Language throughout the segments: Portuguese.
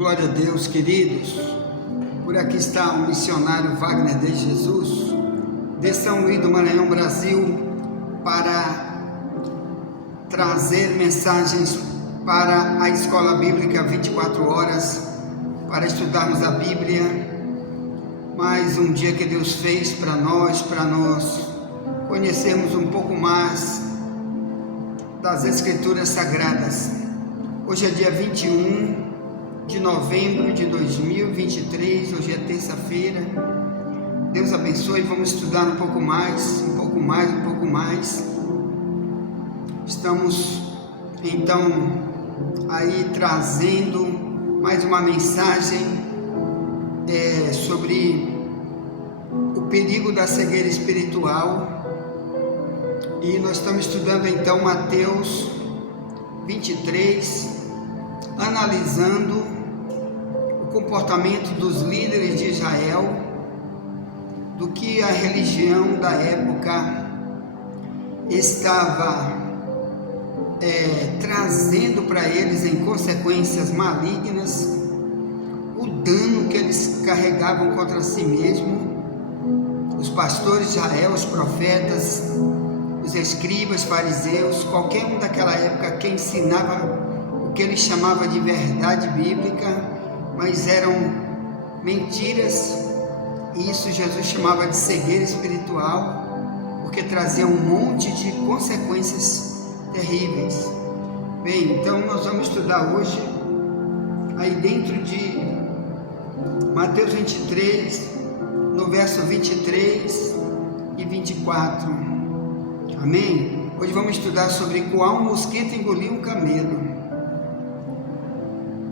Glória a Deus, queridos. Por aqui está o missionário Wagner de Jesus, de São Luís do Maranhão, Brasil, para trazer mensagens para a Escola Bíblica 24 horas, para estudarmos a Bíblia. Mais um dia que Deus fez para nós conhecermos um pouco mais das Escrituras Sagradas. Hoje é dia 21 de novembro de 2023, hoje é terça-feira. Deus abençoe, vamos estudar um pouco mais. Estamos então aí trazendo mais uma mensagem sobre o perigo da cegueira espiritual. E nós estamos estudando então Mateus 23, analisando o comportamento dos líderes de Israel, do que a religião da época estava trazendo para eles em consequências malignas, o dano que eles carregavam contra si mesmo. Os pastores de Israel, os profetas, os escribas, fariseus, qualquer um daquela época que ensinava o que ele chamava de verdade bíblica, mas eram mentiras, e isso Jesus chamava de cegueira espiritual, porque trazia um monte de consequências terríveis. Bem, então nós vamos estudar hoje aí dentro de Mateus 23, no verso 23 e 24. Amém? Hoje vamos estudar sobre qual mosquito engoliu um camelo,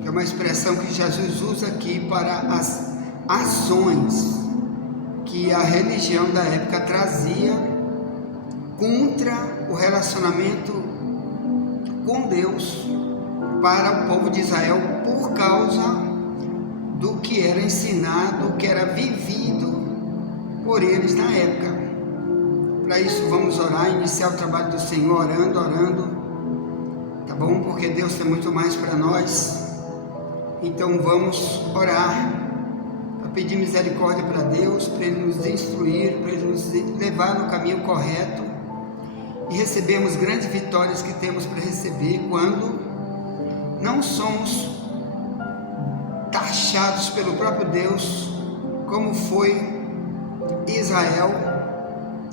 que é uma expressão que Jesus usa aqui para as ações que a religião da época trazia contra o relacionamento com Deus para o povo de Israel, por causa do que era ensinado, que era vivido por eles na época. Para isso vamos orar, iniciar o trabalho do Senhor orando, tá bom? Porque Deus tem muito mais para nós. Então vamos orar, para pedir misericórdia para Deus, para Ele nos instruir, para Ele nos levar no caminho correto e recebermos grandes vitórias que temos para receber quando não somos taxados pelo próprio Deus, como foi Israel,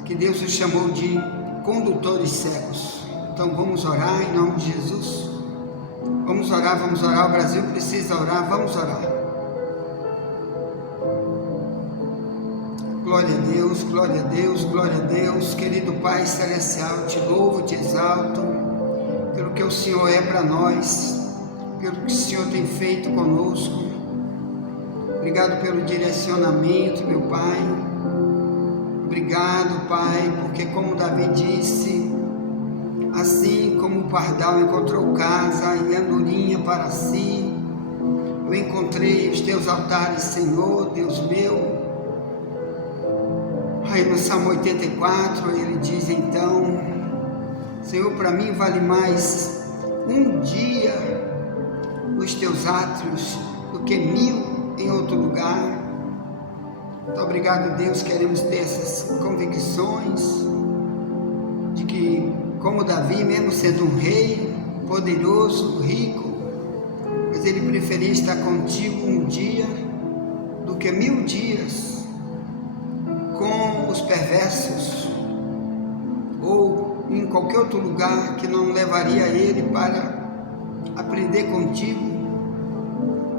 que Deus os chamou de condutores cegos. Então vamos orar em nome de Jesus. Vamos orar, o Brasil precisa orar, vamos orar. Glória a Deus, querido Pai Celestial, te louvo, te exalto, pelo que o Senhor é para nós, pelo que o Senhor tem feito conosco. Obrigado pelo direcionamento, meu Pai. Obrigado, Pai, porque como Davi disse, assim como o pardal encontrou casa e andorinha para si, eu encontrei os teus altares, Senhor, Deus meu. Aí no Salmo 84 ele diz então: Senhor, para mim vale mais um dia nos teus átrios do que 1000 em outro lugar. Muito obrigado, Deus. Queremos ter essas convicções de que, como Davi, mesmo sendo um rei poderoso, rico, mas ele preferia estar contigo um dia do que 1000 dias com os perversos, ou em qualquer outro lugar que não levaria ele para aprender contigo,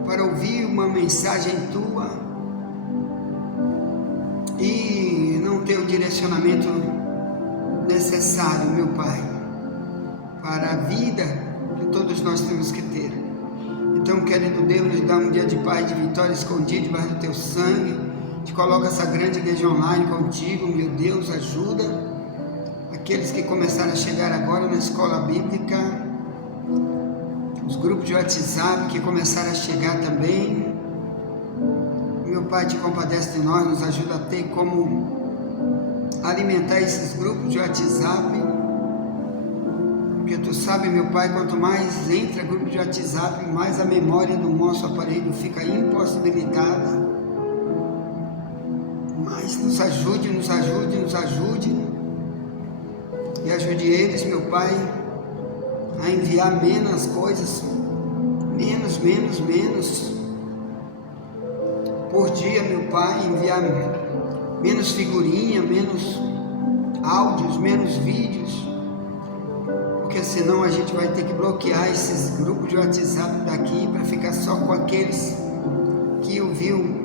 para ouvir uma mensagem tua e não ter o direcionamento necessário, meu Pai, para a vida que todos nós temos que ter. Então, querido Deus, nos dá um dia de paz, de vitória, escondido debaixo do teu sangue. Te coloca essa grande igreja online contigo, meu Deus, ajuda aqueles que começaram a chegar agora na escola bíblica, os grupos de WhatsApp que começaram a chegar também. Meu Pai, te compadece de nós, nos ajuda a ter como alimentar esses grupos de WhatsApp Porque tu sabe, meu Pai, quanto mais entra grupo de WhatsApp, mais a memória do nosso aparelho fica impossibilitada. Mas nos ajude, nos ajude, nos ajude. E ajude eles, meu Pai, a enviar menos coisas, menos por dia, meu Pai, enviar menos figurinha, menos áudios, menos vídeos, porque senão a gente vai ter que bloquear esses grupos de WhatsApp daqui para ficar só com aqueles que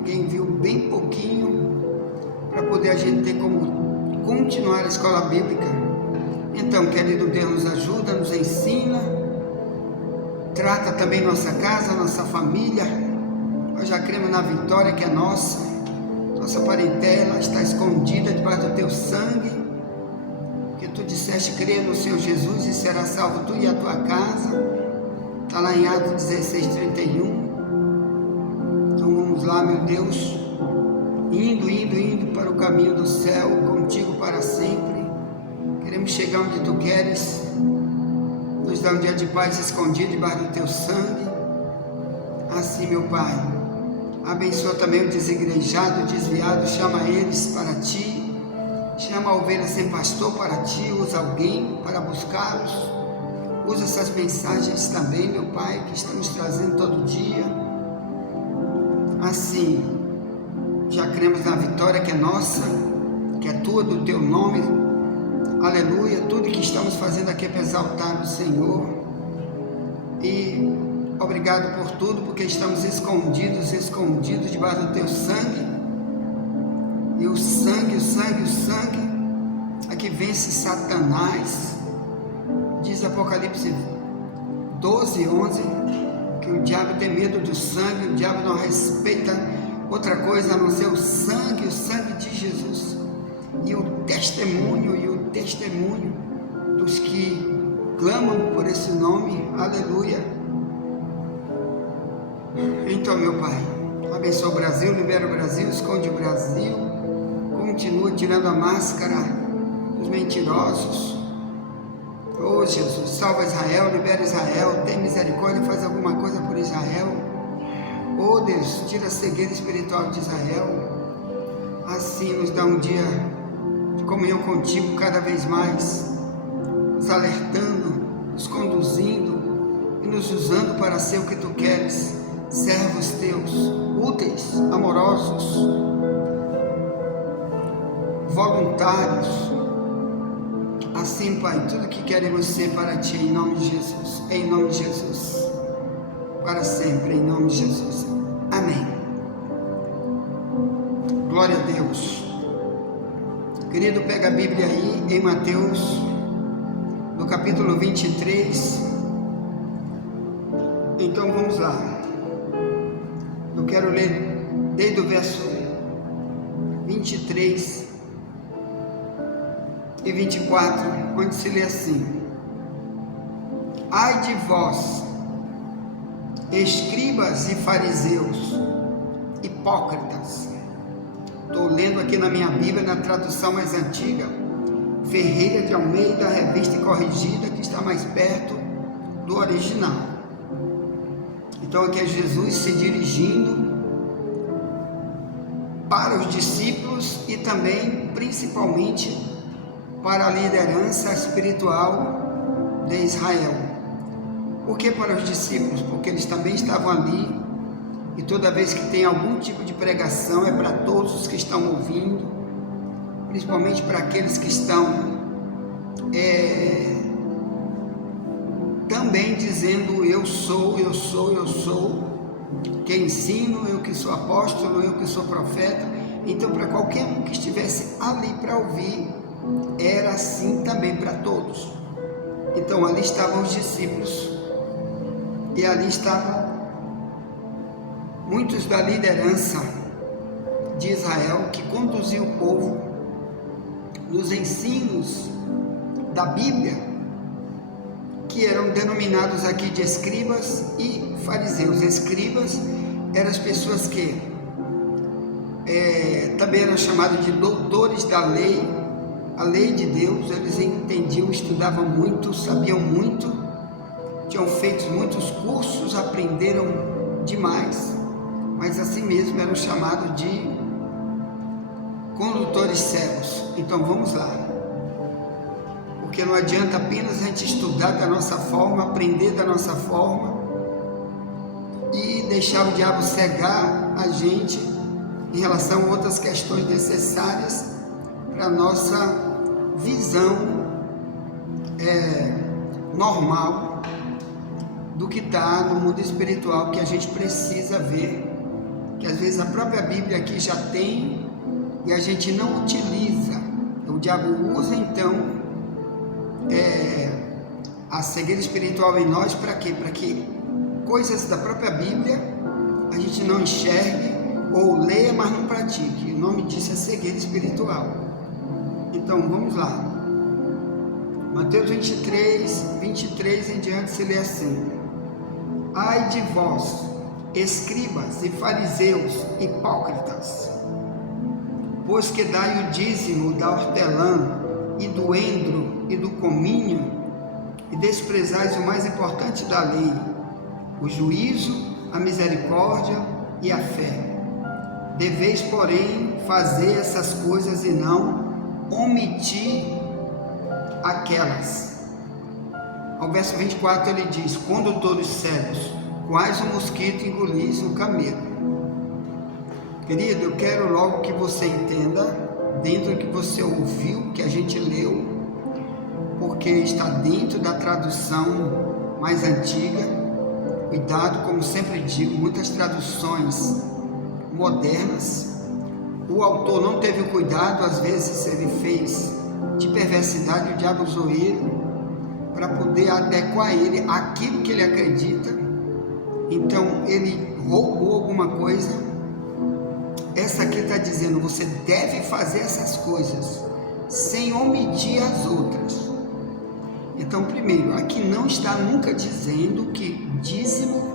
quem viu bem pouquinho, para poder a gente ter como continuar a escola bíblica. Então, querido Deus, nos ajuda, nos ensina, trata também nossa casa, nossa família. Nós já cremos na vitória que é nossa parentela está escondida debaixo do teu sangue, que tu disseste crer no Senhor Jesus e será salvo tu e a tua casa, está lá em Atos 16:31. Então vamos lá, meu Deus, indo para o caminho do céu, contigo para sempre. Queremos chegar onde tu queres, nos dá um dia de paz escondido debaixo do teu sangue. Assim, meu Pai, abençoa também o desigrejado, o desviado, chama eles para ti, chama a ovelha sem pastor para ti, usa alguém para buscá-los, usa essas mensagens também, meu Pai, que estamos trazendo todo dia. Assim, já cremos na vitória que é nossa, que é tua, do teu nome, aleluia. Tudo que estamos fazendo aqui é para exaltar o Senhor, e obrigado por tudo, porque estamos escondidos debaixo do teu sangue, e o sangue é que vence Satanás. Diz Apocalipse 12:11, que o diabo tem medo do sangue, o diabo não respeita outra coisa a não ser o sangue de Jesus, e o testemunho dos que clamam por esse nome, aleluia. Então, meu Pai, abençoa o Brasil, libera o Brasil, esconde o Brasil, continua tirando a máscara dos mentirosos. Oh Jesus, salva Israel, libera Israel, tem misericórdia, faz alguma coisa por Israel. Oh Deus, tira a cegueira espiritual de Israel. Assim nos dá um dia de comunhão contigo cada vez mais, nos alertando, nos conduzindo e nos usando para ser o que tu queres, servos teus, úteis, amorosos, voluntários. Assim, Pai, tudo que queremos ser para ti, em nome de Jesus, para sempre, em nome de Jesus, amém. Glória a Deus. Querido, pega a Bíblia aí, em Mateus, no capítulo 23, então vamos lá. Eu quero ler desde o verso 23 e 24, onde se lê assim: ai de vós, escribas e fariseus, hipócritas. Estou lendo aqui na minha Bíblia, na tradução mais antiga, Ferreira de Almeida, revista e corrigida, que está mais perto do original. Então aqui é Jesus se dirigindo para os discípulos e também, principalmente, para a liderança espiritual de Israel. Por que para os discípulos? Porque eles também estavam ali, e toda vez que tem algum tipo de pregação é para todos os que estão ouvindo, principalmente para aqueles que estão também dizendo eu sou, que ensino, eu que sou apóstolo, eu que sou profeta. Então, para qualquer um que estivesse ali para ouvir, era assim também para todos. Então ali estavam os discípulos, e ali estavam muitos da liderança de Israel, que conduziu o povo nos ensinos da Bíblia, que eram denominados aqui de escribas e fariseus. Escribas eram as pessoas que também eram chamados de doutores da lei, a lei de Deus, eles entendiam, estudavam muito, sabiam muito, tinham feito muitos cursos, aprenderam demais, mas assim mesmo eram chamados de condutores cegos. Então vamos lá, porque não adianta apenas a gente estudar da nossa forma, aprender da nossa forma e deixar o diabo cegar a gente em relação a outras questões necessárias para a nossa visão normal do que está no mundo espiritual, que a gente precisa ver, que às vezes a própria Bíblia aqui já tem e a gente não utiliza. O diabo usa então a cegueira espiritual em nós para quê? Para que coisas da própria Bíblia a gente não enxergue ou leia, mas não pratique. O nome disso é cegueira espiritual. Então vamos lá, Mateus 23 em diante se lê assim: ai de vós, escribas e fariseus, hipócritas, pois que dai o dízimo da hortelã e do endro e do cominho, e desprezais o mais importante da lei, o juízo, a misericórdia e a fé. Deveis, porém, fazer essas coisas e não omitir aquelas. Ao verso 24 ele diz: condutores cegos, quais o mosquito engolis o camelo. Querido, eu quero logo que você entenda, dentro do que você ouviu, que a gente leu, porque está dentro da tradução mais antiga. Cuidado, como sempre digo, muitas traduções modernas, o autor não teve o cuidado, às vezes ele fez de perversidade, o diabo usou ele para poder adequar ele àquilo que ele acredita. Então ele roubou alguma coisa. Essa aqui está dizendo: você deve fazer essas coisas sem omitir as outras. Então, primeiro, aqui não está nunca dizendo que dízimo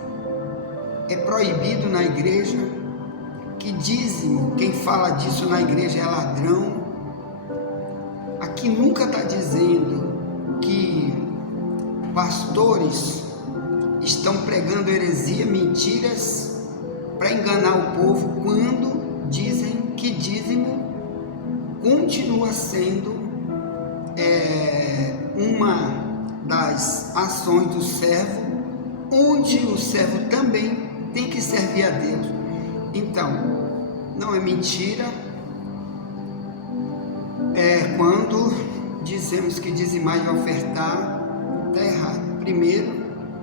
é proibido na igreja, que dízimo, quem fala disso na igreja é ladrão. Aqui nunca está dizendo que pastores estão pregando heresia, mentiras, para enganar o povo, quando dizem que dízimo continua sendo uma das ações do servo, onde o servo também tem que servir a Deus. Então, não é mentira quando dizemos que dizimar e ofertar, está errado. Primeiro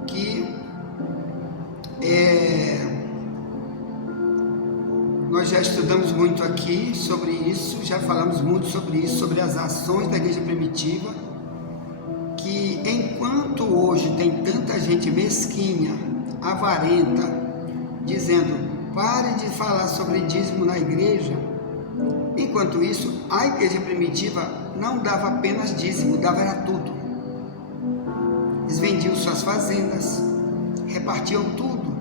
que nós já estudamos muito aqui sobre isso, já falamos muito sobre isso, sobre as ações da igreja primitiva, que enquanto hoje tem tanta gente mesquinha, avarenta, dizendo: pare de falar sobre dízimo na igreja. Enquanto isso, a igreja primitiva não dava apenas dízimo, dava era tudo. Eles vendiam suas fazendas, repartiam tudo.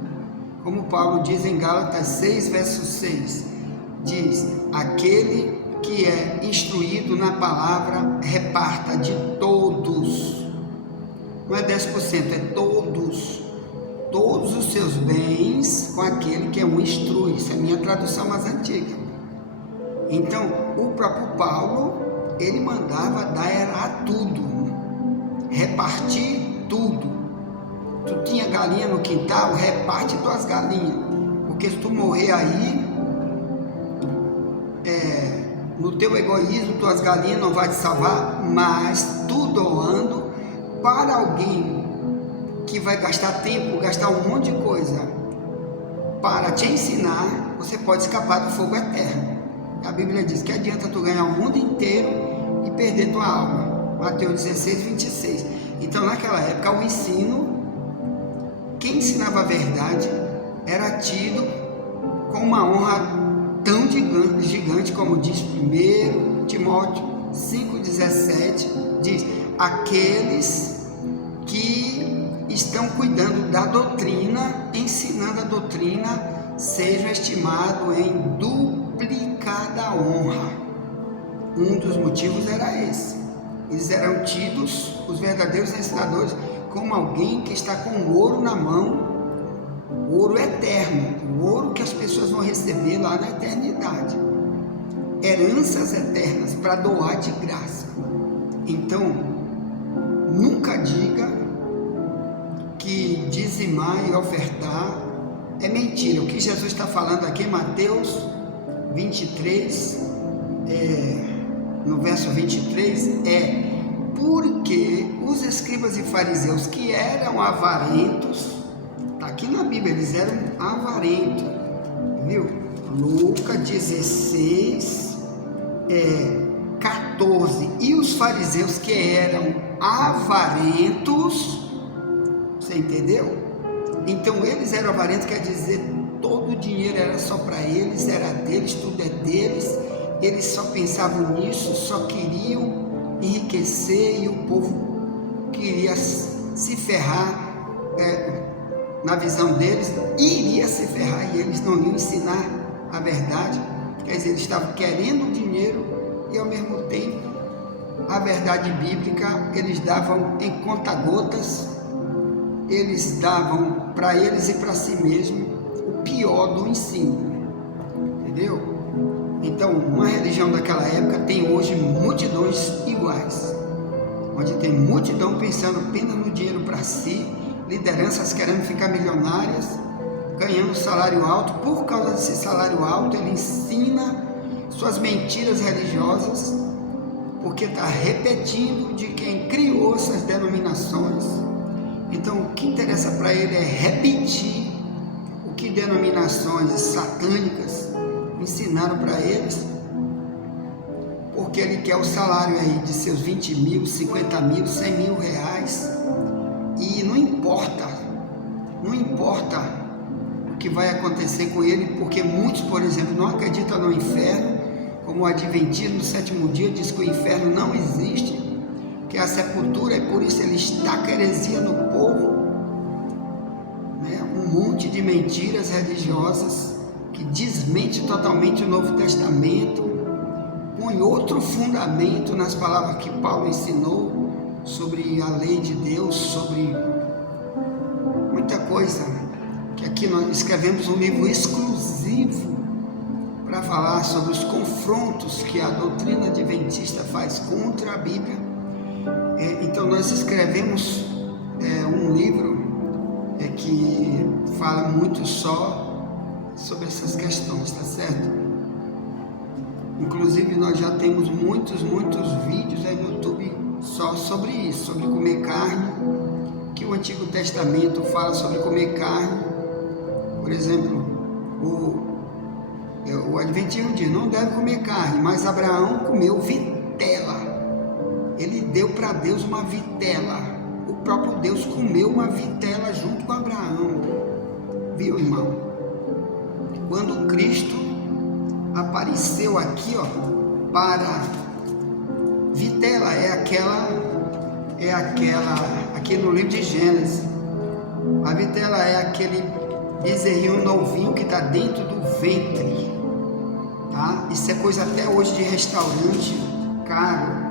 Como Paulo diz em Gálatas 6, verso 6, diz: aquele que é instruído na palavra, reparta de todos. Não é 10%, é todos os seus bens com aquele que é um instrui. Isso é a minha tradução mais antiga. Então, o próprio Paulo, ele mandava dar era tudo, repartir tudo. Tu tinha galinha no quintal, reparte tuas galinhas, porque se tu morrer aí, no teu egoísmo, tuas galinhas não vai te salvar, mas tu doando para alguém que vai gastar tempo, gastar um monte de coisa para te ensinar, você pode escapar do fogo eterno. A Bíblia diz que adianta tu ganhar o mundo inteiro e perder tua alma. Mateus 16, 26. Então, naquela época, o ensino, quem ensinava a verdade era tido com uma honra tão gigante, como diz 1 Timóteo 5,17, diz: aqueles que estão cuidando da doutrina, ensinando a doutrina, sejam estimados em duplicada honra. Um dos motivos era esse. Eles eram tidos, os verdadeiros ensinadores, como alguém que está com ouro na mão, ouro eterno, o ouro que as pessoas vão receber lá na eternidade, heranças eternas para doar de graça. Então, nunca diga que dizimar e ofertar é mentira. O que Jesus está falando aqui em Mateus 23, no verso 23, porque os escribas e fariseus que eram avarentos, está aqui na Bíblia, eles eram avarentos, viu? Lucas 16, 14, e os fariseus que eram avarentos, você entendeu? Então eles eram avarentos, quer dizer, todo o dinheiro era só para eles, era deles, tudo é deles, eles só pensavam nisso, só queriam enriquecer, e o povo queria se ferrar, na visão deles, iria se ferrar, e eles não iam ensinar a verdade. Quer dizer, eles estavam querendo o dinheiro e ao mesmo tempo a verdade bíblica eles davam em conta-gotas, eles davam para eles e para si mesmo o pior do ensino, entendeu? Então, uma religião daquela época tem hoje multidões iguais, onde tem multidão pensando apenas no dinheiro para si, lideranças querendo ficar milionárias, ganhando salário alto. Por causa desse salário alto, ele ensina suas mentiras religiosas, porque está repetindo de quem criou essas denominações. Então, o que interessa para ele é repetir o que denominações satânicas ensinaram para eles, porque ele quer o salário aí de seus 20 mil, 50 mil, 100 mil reais, e não importa o que vai acontecer com ele, porque muitos, por exemplo, não acreditam no inferno, como o adventismo do sétimo dia diz que o inferno não existe, que é a sepultura, e por isso ele estaca heresia no povo, né? Um monte de mentiras religiosas que desmente totalmente o Novo Testamento, põe outro fundamento nas palavras que Paulo ensinou sobre a lei de Deus, sobre muita coisa, que aqui nós escrevemos um livro exclusivo para falar sobre os confrontos que a doutrina adventista faz contra a Bíblia. Então nós escrevemos um livro que fala muito só sobre essas questões, tá certo? Inclusive nós já temos muitos vídeos aí no YouTube só sobre isso, sobre comer carne, que o Antigo Testamento fala sobre comer carne. Por exemplo, o Adventismo diz, não deve comer carne, mas Abraão comeu vitela, ele deu para Deus uma vitela, o próprio Deus comeu uma vitela junto com Abraão, viu, irmão? Quando Cristo apareceu aqui, para vitela, aqui no livro de Gênesis, a vitela é aquele bezerrinho novinho que está dentro do ventre, tá? Isso é coisa até hoje de restaurante caro.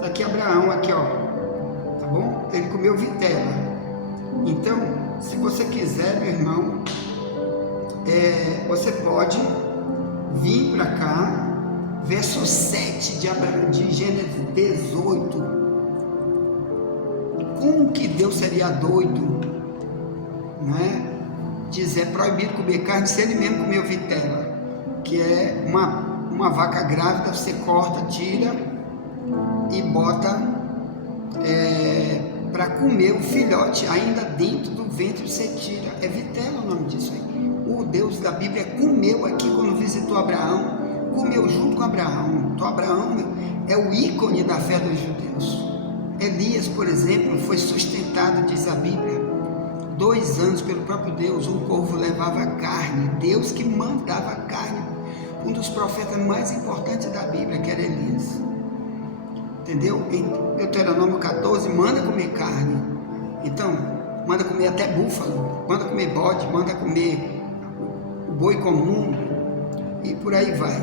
Tá aqui Abraão, aqui, tá bom? Ele comeu vitela. Então, se você quiser, meu irmão, você pode vir para cá, verso 7 de Gênesis 18. Como que Deus seria doido, né? Dizer, é proibido comer carne, se ele mesmo comeu vitela, que é uma vaca grávida, você corta, tira e bota para comer o filhote, ainda dentro do ventre você tira, é vitela o nome disso aí. O Deus da Bíblia comeu aqui quando visitou Abraão, comeu junto com Abraão. Então Abraão é o ícone da fé dos judeus. Elias, por exemplo, foi sustentado, diz a Bíblia, 2 anos pelo próprio Deus. Um corvo levava carne, Deus que mandava carne. Um dos profetas mais importantes da Bíblia, que era Elias, entendeu? Em Deuteronômio 14, manda comer carne. Então, manda comer até búfalo, manda comer bode, manda comer o boi comum, e por aí vai.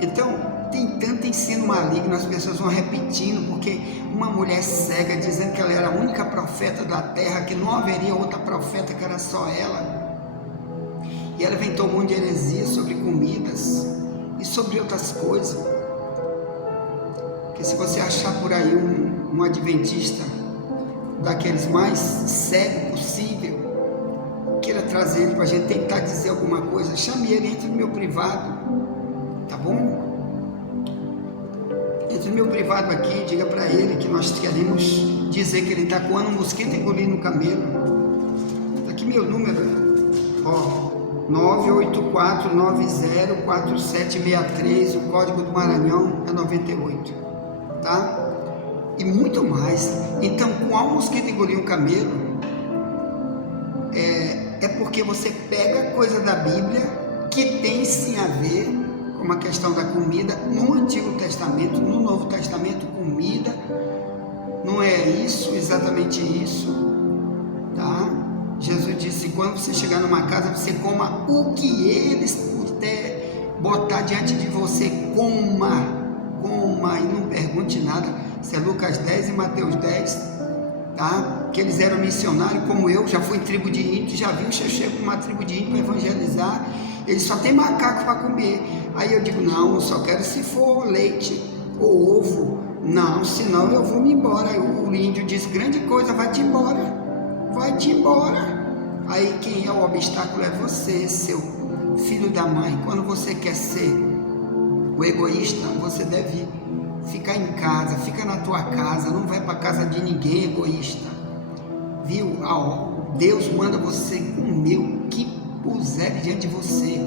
Então, Tem tanto ensino maligno, as pessoas vão repetindo, porque uma mulher cega dizendo que ela era a única profeta da terra, que não haveria outra profeta, que era só ela. E ela inventou um monte de heresia sobre comidas e sobre outras coisas. Que se você achar por aí um adventista daqueles mais cego possível, queira trazer ele para a gente tentar dizer alguma coisa, chame ele, entre no meu privado, tá bom? Entre no meu privado aqui, diga para ele que nós queremos dizer que ele está coando um mosquito engolindo um camelo. Tá aqui meu número, ó, 984904763, o código do Maranhão é 98, tá? E muito mais. Então, coar um mosquito engolir um camelo é porque você pega coisa da Bíblia que tem sim a ver com a questão da comida no Antigo Testamento, no Novo Testamento, comida não é isso, exatamente isso, tá? Jesus disse: quando você chegar numa casa, você coma o que eles puder botar diante de você, coma e não pergunte nada. Isso é Lucas 10 e Mateus 10, tá? Que eles eram missionários, como eu, já fui em tribo de índio, já vi, eu chego com uma tribo de índio para evangelizar, eles só tem macaco para comer. Aí eu digo: não, eu só quero se for leite ou ovo, não, senão eu vou me embora. Aí o índio diz: grande coisa, vai-te embora. Aí quem é o obstáculo é você, seu filho da mãe. Quando você quer ser o egoísta, você deve ficar em casa, fica na tua casa, não vai para casa de ninguém, egoísta, viu? Deus manda você comer o que puser diante de você.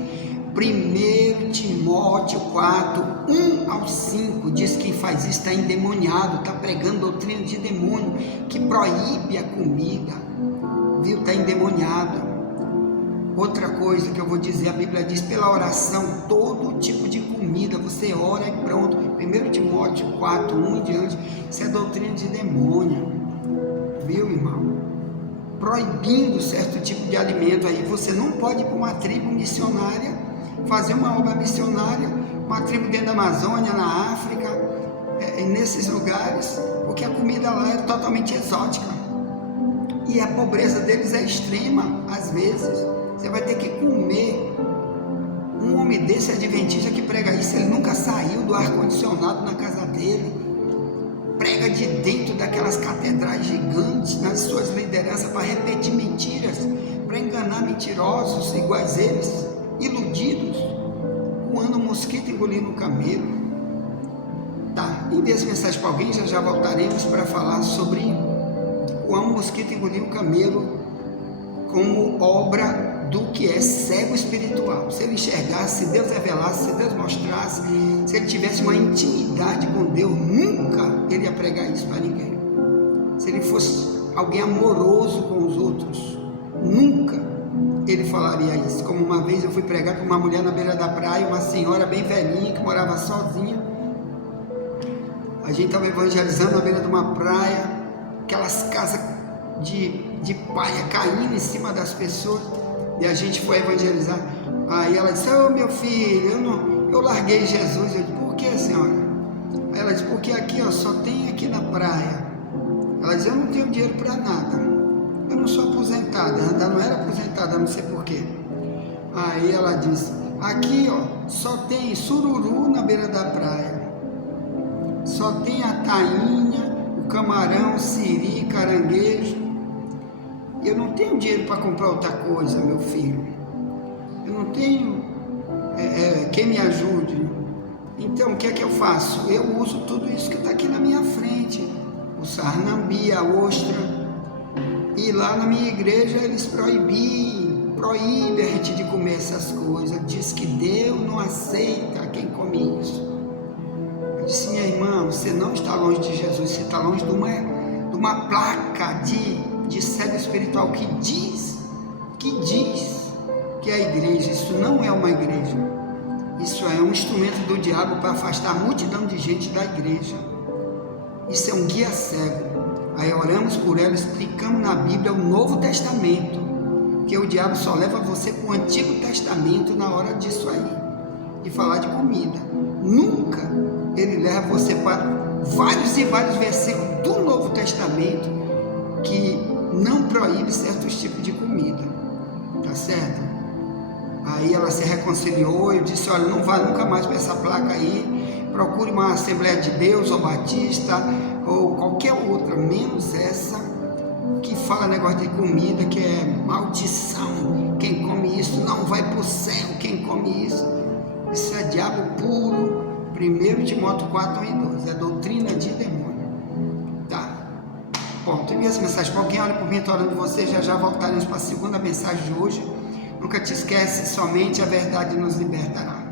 1 Timóteo 4, 1-5 diz que quem faz isso está endemoniado, está pregando doutrina de demônio, que proíbe a comida, viu? Está endemoniado. Outra coisa que eu vou dizer, a Bíblia diz: pela oração, todo tipo de comida, você ora e pronto. 1 Timóteo 4, 1 em diante, isso é doutrina de demônio, viu, irmão? Proibindo certo tipo de alimento. Aí você não pode ir para uma tribo missionária, fazer uma obra missionária, uma tribo dentro da Amazônia, na África, nesses lugares, porque a comida lá é totalmente exótica e a pobreza deles é extrema. Às vezes você vai ter que comer. Um homem desse adventista que prega isso, ele nunca saiu do ar-condicionado na casa dele, prega de dentro daquelas catedrais gigantes nas suas lideranças para repetir mentiras, para enganar mentirosos iguais eles, iludidos, coando um mosquito engolindo um camelo. Tá, envie essa mensagem para alguém, já voltaremos para falar sobre coar um mosquito engolir um camelo como obra do que é cego espiritual. Se ele enxergasse, se Deus revelasse, se Deus mostrasse, se ele tivesse uma intimidade com Deus, nunca ele ia pregar isso para ninguém. Se ele fosse alguém amoroso com os outros, nunca ele falaria isso. Como uma vez eu fui pregar com uma mulher na beira da praia, uma senhora bem velhinha que morava sozinha. A gente estava evangelizando na beira de uma praia, aquelas casas de palha caindo em cima das pessoas, e a gente foi evangelizar. Aí ela disse: ô meu filho, eu larguei Jesus. Eu disse: por que, senhora? Aí ela disse: porque aqui, ó, só tem aqui na praia. Ela disse: eu não tenho dinheiro para nada, eu não sou aposentada. Ela não era aposentada, não sei porquê. Aí ela disse: aqui, ó, só tem sururu na beira da praia, só tem a tainha, o camarão, o siri, caranguejo. Eu não tenho dinheiro para comprar outra coisa, meu filho. Eu não tenho quem me ajude. Então, o que é que eu faço? Eu uso tudo isso que está aqui na minha frente. O sarnambi, a ostra. E lá na minha igreja eles proíbem a gente de comer essas coisas. Diz que Deus não aceita quem come isso. Eu disse: minha irmã, você não está longe de Jesus, você está longe de uma placa de cego espiritual que diz que é a igreja. Isso não é uma igreja, isso é um instrumento do diabo para afastar a multidão de gente da igreja. Isso é um guia cego. Aí oramos por ela, explicamos na Bíblia o Novo Testamento, que o diabo só leva você para o Antigo Testamento na hora disso aí. de falar de comida. Nunca ele leva você para vários e vários versículos do Novo Testamento que não proíbe certos tipos de comida, tá certo? Aí ela se reconciliou, eu disse, olha, não vá nunca mais para essa placa aí, procure uma Assembleia de Deus, ou Batista, ou qualquer outra, menos essa, que fala negócio de comida, que é maldição, quem come isso não vai para o céu, quem come isso é diabo puro. 1 Timóteo 4, 1 e 12, é doutrina de demônio, tá? Bom, tem essa mensagem para alguém, olha por mim, estou orando de você, já voltaremos para a segunda mensagem de hoje. Nunca te esquece, somente a verdade nos libertará.